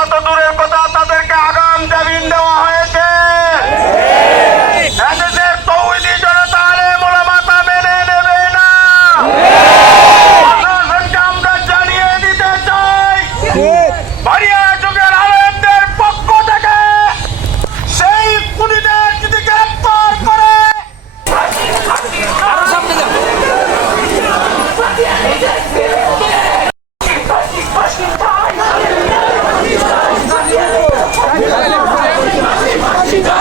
করা তো দূরের কথা তাদেরকে আগাম জামিন মিছিল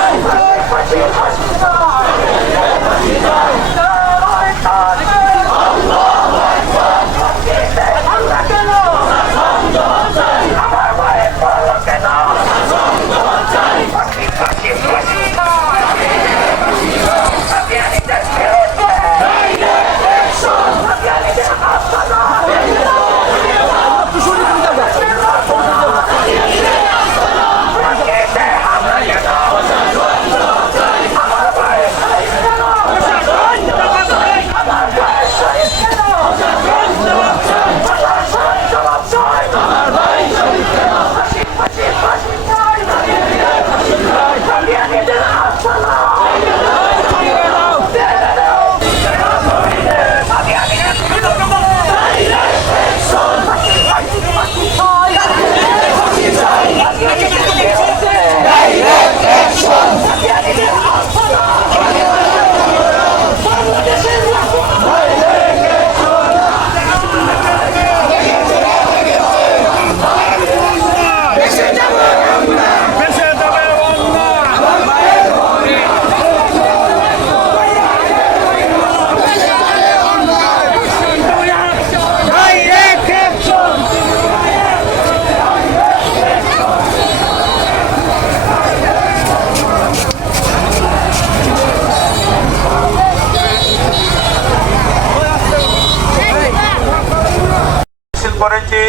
করেছি।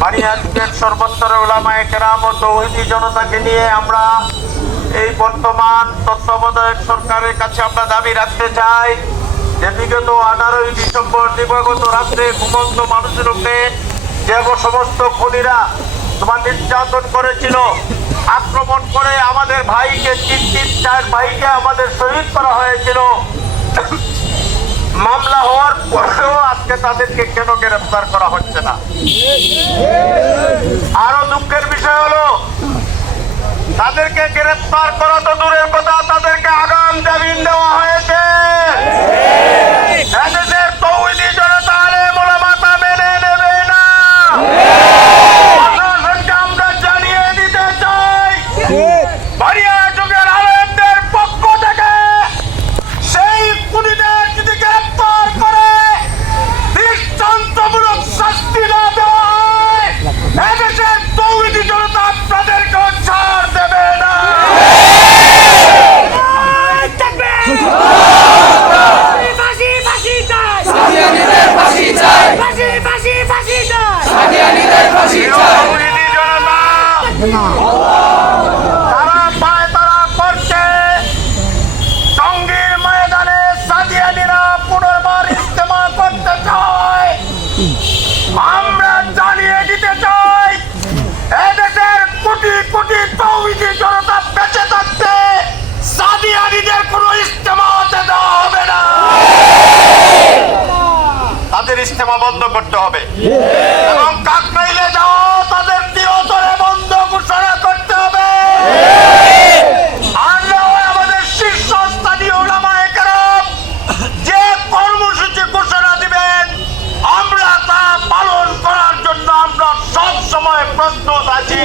বানিয়াজের সর্বস্তর ওলামায়ে কেরাম ও তৌহিদি জনতাকে নিয়ে আমরা এই বর্তমান তত্ত্বাবধায়ক সরকারের কাছে আমরা দাবি রাখতে চাই যে বিগত আঠারোই ডিসেম্বর দিবাগত রাত্রে ঘুমন্ত মানুষের উপরে যে সমস্ত খুনিরা তোমার নির্যাতন করেছিল, আক্রমণ করে আমাদের ভাইকে, তিন তিন চার ভাইকে আমাদের শহীদ করা হয়েছিল, মামলা হওয়ার পরেও আজকে তাদেরকে কেন গ্রেফতার করা হচ্ছে না? আরও দুঃখের বিষয় হলো, তাদেরকে গ্রেফতার করা তো দূরের কথা, তাদেরকে আগাম জামিন দেওয়া হয়েছে এদেশের তৌহিদি জনতা আলেম ওলামা তা মেনে নেবে না প্রশাসনকে আমরা জানিয়ে দিতে চাই বাড়িয়া যুগের আলেমদের পক্ষ থেকে সেই খুনিদের যদি গ্রেপ্তার করে দৃষ্টান্তমূলক শাস্তি না দেওয়া হয় এদেশের তৌহিদি জনতা আপনাদেরকে ছাড় দেবে না ফাঁসি ফাঁসি চাই সাদিয়ানিদের ফাঁসি চাই ফাঁসি ফাঁসি ফাঁসি চাই সাদিয়ানিদের ফাঁসি চাই তৌহিদি জনতা তারা পায় তারা করছে টঙ্গীর ময়দানে সাদিয়ানিরা পুনর্বার ইস্তেমা করতে চায় আমরা জানিয়ে দিতে চাই এদেশের কোটি কোটি তৌহিদি জনতা বেঁচে থাকতে সাদিয়ানিদের কোনো ইস্তেমা হতে দেওয়া হবে না তাদের ইস্তেমা বন্ধ করতে হবে। এবং কাকমাইলে যাওয়া তাদের চিরতরে বন্ধ ঘোষণা করতে হবে। আর না হয় আমাদের শীর্ষস্থানীয় ওলামায়ে কেরাম যে কর্মসূচি ঘোষণা দিবেন আমরা তা পালন করার জন্য আমরা সব সময় প্রস্তুত আছি।